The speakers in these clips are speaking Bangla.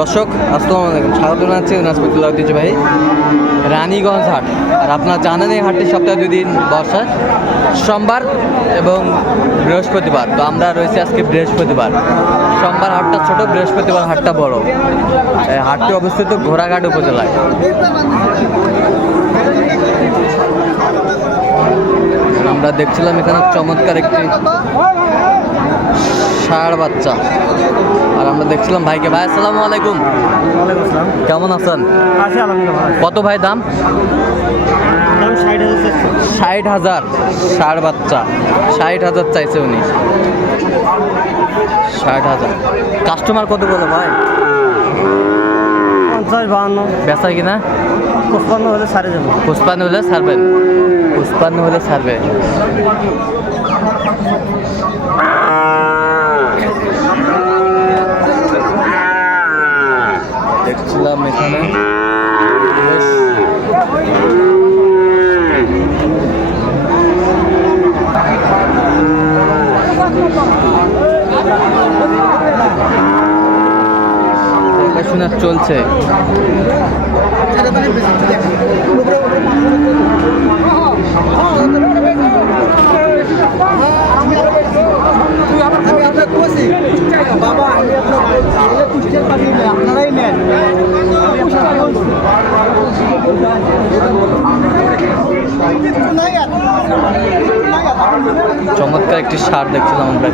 দর্শক, আসসালামু আলাইকুম। স্বাগত জানাচ্ছি ঐতিহ্য ভাই, রানীগঞ্জ হাট। আর আপনারা জানেন এই হাটটি সপ্তাহে দুই দিন বসে সোমবার এবং বৃহস্পতিবার। তো আমরা রয়েছি আজকে বৃহস্পতিবার। সোমবার হাটটা ছোট, বৃহস্পতিবার হাটটা বড়। এই হাটটি অবস্থিত ঘোড়াঘাট উপজেলায়। আমরা দেখছিলাম এখানে চমৎকার একটি ষাঁড় বাচ্চা। আর আমরা দেখছিলাম ভাইকে। ভাই আসসালামু আলাইকুম। ওয়ালাইকুম কেমন আছেন? কত ভাই দাম? ষাট হাজার ষাট বাচ্চা। ষাট হাজার চাইছে উনি। ষাট হাজার। কাস্টমার কত বলে ভাই? পঞ্চাশ বাহান্ন। বেচা কিনা? পঁচপান্ন হলে সাড়ে যাব। পুষ্পান্ন হলে ছাড়বেন পুষ্পান্ন হলে ছাড়বে। দেখছিলাম এখানে। দেখাশোনা চলছে। চমৎকার একটি সার দেখছিলাম আমরা।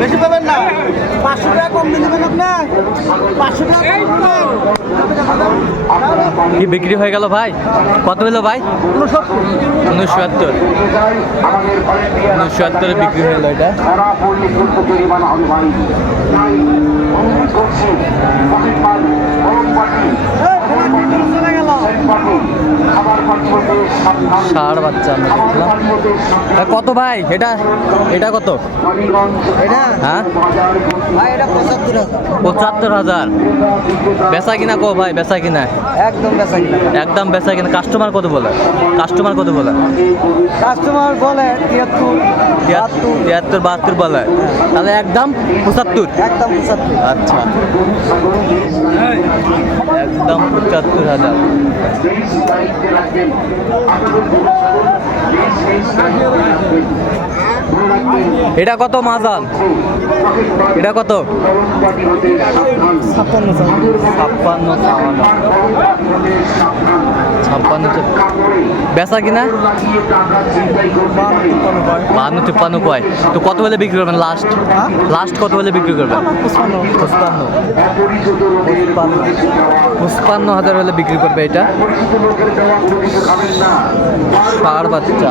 বেশি পাবেন না। পাঁচশো টাকা কম দিয়ে দেবেন আপনি। পাঁচশো টাকা কি বিক্রি হয়ে গেল ভাই? কত হলো ভাই? উনসত্তর। উনসত্তরে বিক্রি হয়ে গেল এটা। করছি ষাঁড় বাচ্চা আমরা তা কত ভাই? এটা এটা কত? এটা? হ্যাঁ? ভাই এটা পঁচাত্তর হাজার। পঁচাত্তর হাজার। বেচা কিনা কো ভাই বেচা কিনা? একদম বেচা কিনা। একদম বেচা কিনা। কাস্টমার কত বলে? কাস্টমার কত বলে? কাস্টমার বলে তিয়াত্তর বাহাত্তর। তিয়াত্তর বাহাত্তর বলে। তাহলে একদম পঁচাত্তর? একদম পঁচাত্তর। আচ্ছা। একদম পঁচাত্তর হাজার। দায়িত্বে রাখবেন এটা কত মাজান? এটা কত? ছাপ্পান্ন ছাপ্পান্ন। ছাপ্পান্ন বেচা কিনা? বাহান্ন তিপ্পান্ন কয়। তো কত হলে বিক্রি করবেন লাস্ট? লাস্ট কত হলে বিক্রি করবেন? পঁচপান্ন পঁচপান্ন। পঁচপান্ন। পঁচপান্ন হাজার হলে বিক্রি করবে এটা? ষাড় বাচ্চা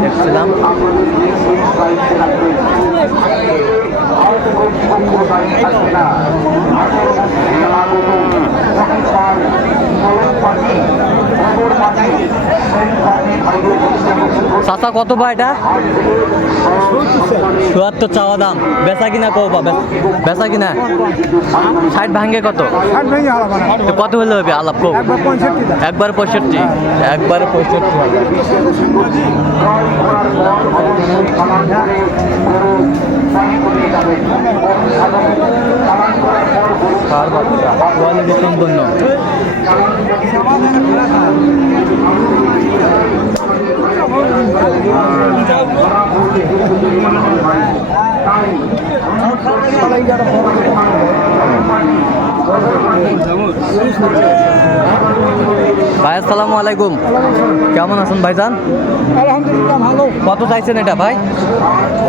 দেখছিলাম। চাচা কত বা এটা? চুয়াত্তর চাওয়া দাম। বেচা কিনা কো বা? বেচ- কিনা? ষাট ভাঙ্গে কত? কত হলে হবে আলাপ কো একবার পঁয়ষট্টি। একবার পঁয়ষট্টি। ষাড় বাচ্চা কোয়ালিটি সম্পন্ন ভাই আসসালামু আলাইকুম। কেমন আছেন ভাইজান? আলহামদুলিল্লাহ ভালো। কত চাইছেন এটা ভাই?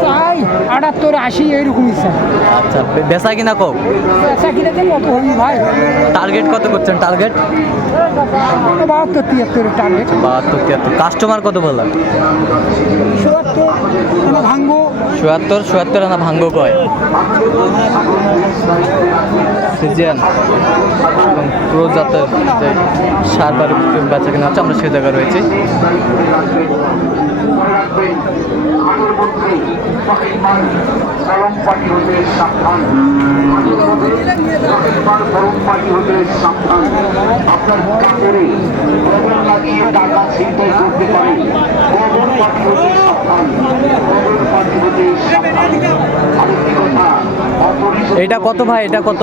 তাই আটাত্তর আশি এইরকমই স্যার আচ্ছা বেচা কিনা কো পেঁচা কিনেতে কত হবি ভাই? টার্গেট কত করছেন টার্গেট বাহাত্তর তিয়াত্তরের টার্গেট বাহাত্তর তিয়াত্তর। কাস্টমার কত বললেন? চুয়াত্তর ভাঙ্গো চুয়াত্তর আনা ভাঙ্গ কয়? সিজিয়ান এবং প্রো জাতের যে সার বাড়ি বেচা কেনা হচ্ছে আমরা সেই জায়গায় রয়েছি। আপনার এটা কত ভাই? এটা কত?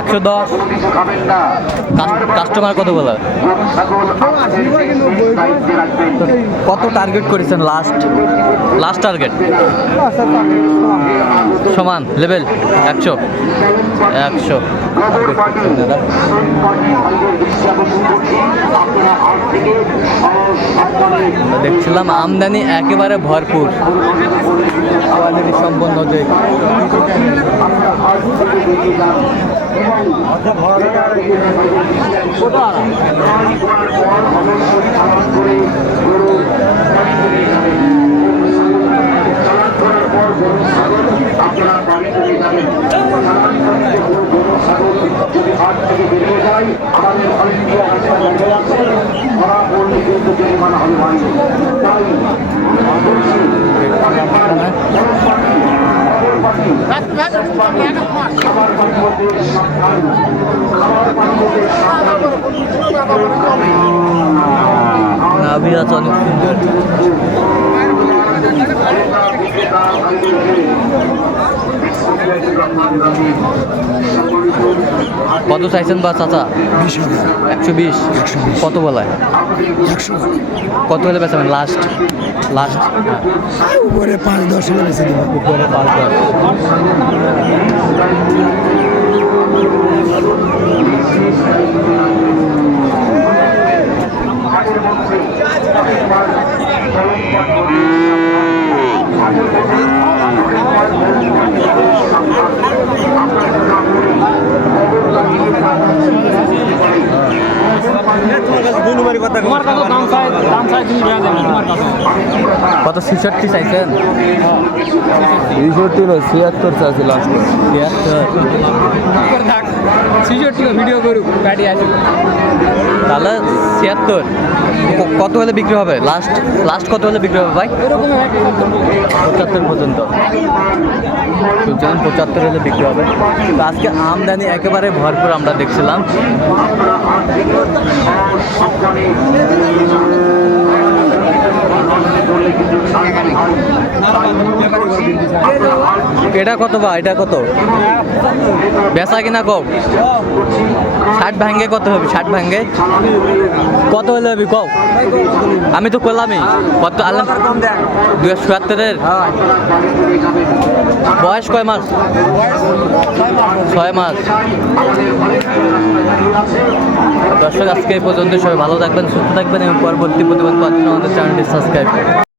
একশো দশ। কাস্টমার কত বলে? কত টার্গেট করেছেন লাস্ট লাস্ট টার্গেট সমান লেভেল একশো। একশো। দাদা দেখছিলাম আমদানি একেবারে ভরপুর। কোয়ালিটি সম্পন্ন যে সাবধান নাভিয়া অনেক সুন্দর কত চাইছেন বা চাচা? একশো বিশ? কত বলায়? কত হলে বেচাবেন লাস্ট লাস্ট উপরে পাঁচ দশ হলে বেশি দেবো। উপরে পাঁচ দশ। কত? ছেষট্টি চাইছেন? ছেষট্টি নয় ছিয়াত্তর চাইছে লাস্ট ভিডিও করুক গাড়ি আছে। তাহলে ছিয়াত্তর। কত হলে বিক্রি হবে? লাস্ট লাস্ট কত হলে বিক্রি হবে ভাই? পঁচাত্তর পর্যন্ত। সুতরাং পঁচাত্তর হলে বিক্রি হবে। তো আজকে আমদানি একেবারে ভরপুর আমরা দেখছিলাম। এটা কত বা এটা কত? বেচা কিনা কম? ষাট ভাঙ্গে কত হবে? ষাট ভাঙ্গে? কত হলে হবে কম? আমি তো করলামই। কত আল্লাহ? দুশো চুয়াত্তরের? বয়স কয় মাস? ছয় মাস। দর্শক, আজকে এই পর্যন্ত সবাই ভালো থাকবেন, সুস্থ থাকবেন এবং পরবর্তী প্রতিবাদ জন্য আমাদের চ্যানেলটি সাবস্ক্রাইব